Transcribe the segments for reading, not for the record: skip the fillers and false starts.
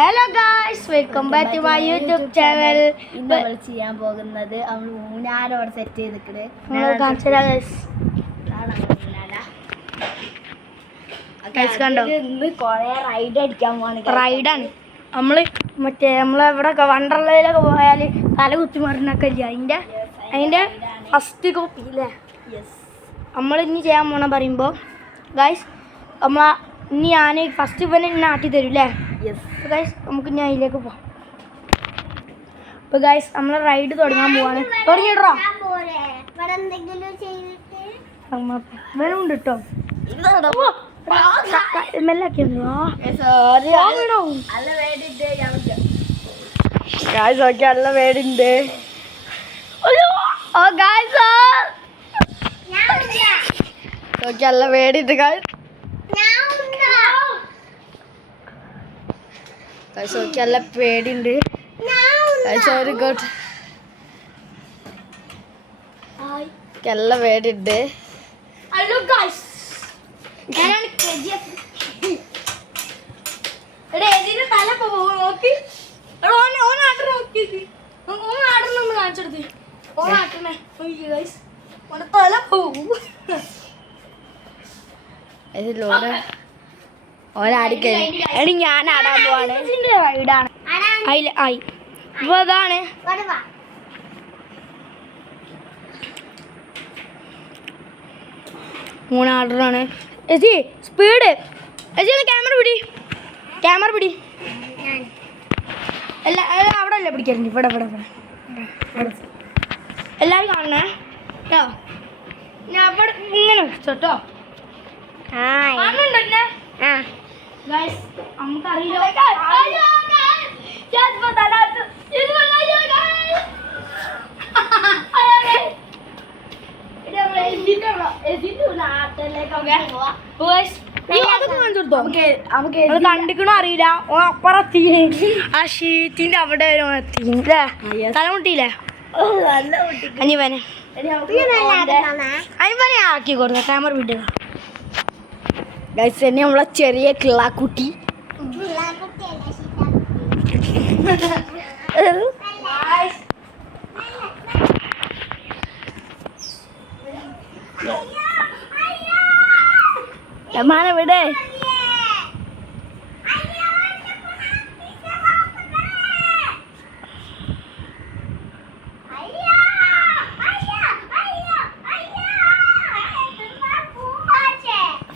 Hello guys, welcome back to my YouTube channel. ഇന്ന് നമ്മൾ ചെയ്യാൻ പോകുന്നത് നമ്മൾ ഊഞ്ഞാലോടെ സെറ്റ് ചെയ്തിട്ട് ഇന്ന് കൊറേ റൈഡ് അടിക്കാൻ പോവാണ്. റൈഡാണ് നമ്മള് നമ്മളെവിടെയൊക്കെ വണ്ടർലയിലൊക്കെ പോയാൽ തല കുത്തി മറിഞ്ഞൊക്കെ ഇല്ല. അതിന്റെ ഫസ്റ്റ് കോപ്പി അല്ലേ നമ്മൾ ഇനി ചെയ്യാൻ പോണ പറയുമ്പോൾ ഗായ്സ് ഇനി ഞാൻ ഫസ്റ്റ് ഇവനെ നാട്ടി തരും അല്ലേ. ഗൈസ് നമുക്ക് ഞാൻ അതിലേക്ക് പോവാം. അപ്പോൾ ഗൈസ് നമ്മൾ റൈഡ് തുടങ്ങാൻ പോവാണ്. തുടങ്ങിയിട്ടോ ഇവനുണ്ട് കേട്ടോ. നല്ല വേടുണ്ട്. നല്ല വേടുണ്ട് ഗൈസ്. നല്ല പേടിയുണ്ട്. നല്ല പേടിയുണ്ട്. തല നോക്കി കാണിച്ചെടുത്ത് തല പോകും. ഓനാടിക്കഴിഞ്ഞു ഞാൻ ആടാൻ പോവാണ്. റൈഡാണ് ആയി. ഇപ്പൊ അതാണ് മൂന്നാർഡറാണ്. AC speed. എസി ഒന്ന് ക്യാമറ പിടി. അവിടെ അല്ലേ പിടിക്കാറുണ്ട്. ഇവിടെ എല്ലാവരും കാണണേ കേട്ടോ. ഞാൻ ഇവിടെ ഇങ്ങനെ വെച്ചോട്ടോ. നമുക്കറിയില്ല. കണ്ടിക്കണോ അറിയില്ല. അപ്പുറം എത്തി. ആ ഷീറ്റിന്റെ അവിടെ എത്തില്ലേ. തലമുട്ടിയില്ലേ അനിവനെ ആക്കി കൊടുത്ത ക്യാമറ വിടുക. ഗൈസ് തന്നെ നമ്മളെ ചെറിയ കിള്ളാക്കുട്ടി. വിടെ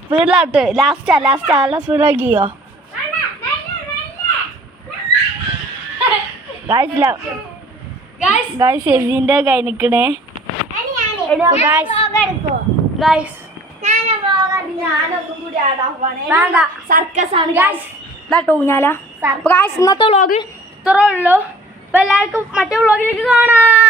സ്പീഡിലാട്ട്. ലാസ്റ്റ് നല്ല സ്പീഡിലാക്കിയോ ഗായ്സ്. എവിന്റെ കൈ നിക്കണേ സർക്കസ് ആണ് ഊഞ്ഞാല. ഇന്നത്തെ വ്ളോഗ് ഇത്രേ ഉള്ളൂ. അപ്പൊ എല്ലാവർക്കും മറ്റേ വ്ളോഗിലേക്ക് കാണാം.